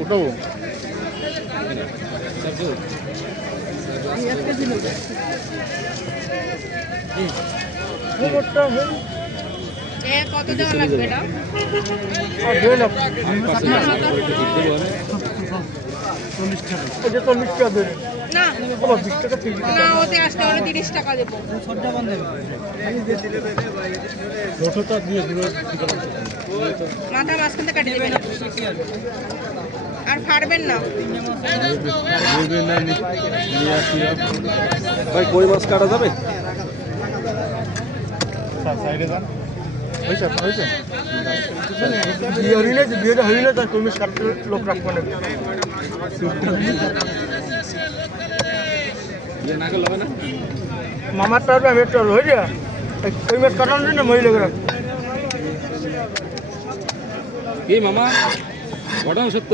ওটাও কত দেওয়া লাগবে এটা? না না, ওতে আসতে হলে 30 টাকা দেবো। মাথা মাঝখান থেকে কেটে দেবেন আর ফাড়বেন না। ভাই কই মাছ কাটা যাবে? বিয়েটা হইলে তার কর্মী কাটতে লোক রাখবো না। মামার টাইমে আমি একটা হয়ে যা ওই মাছ কাটানো না মহিলাকে রাখবো। কি মামা ঘটনা সত্য?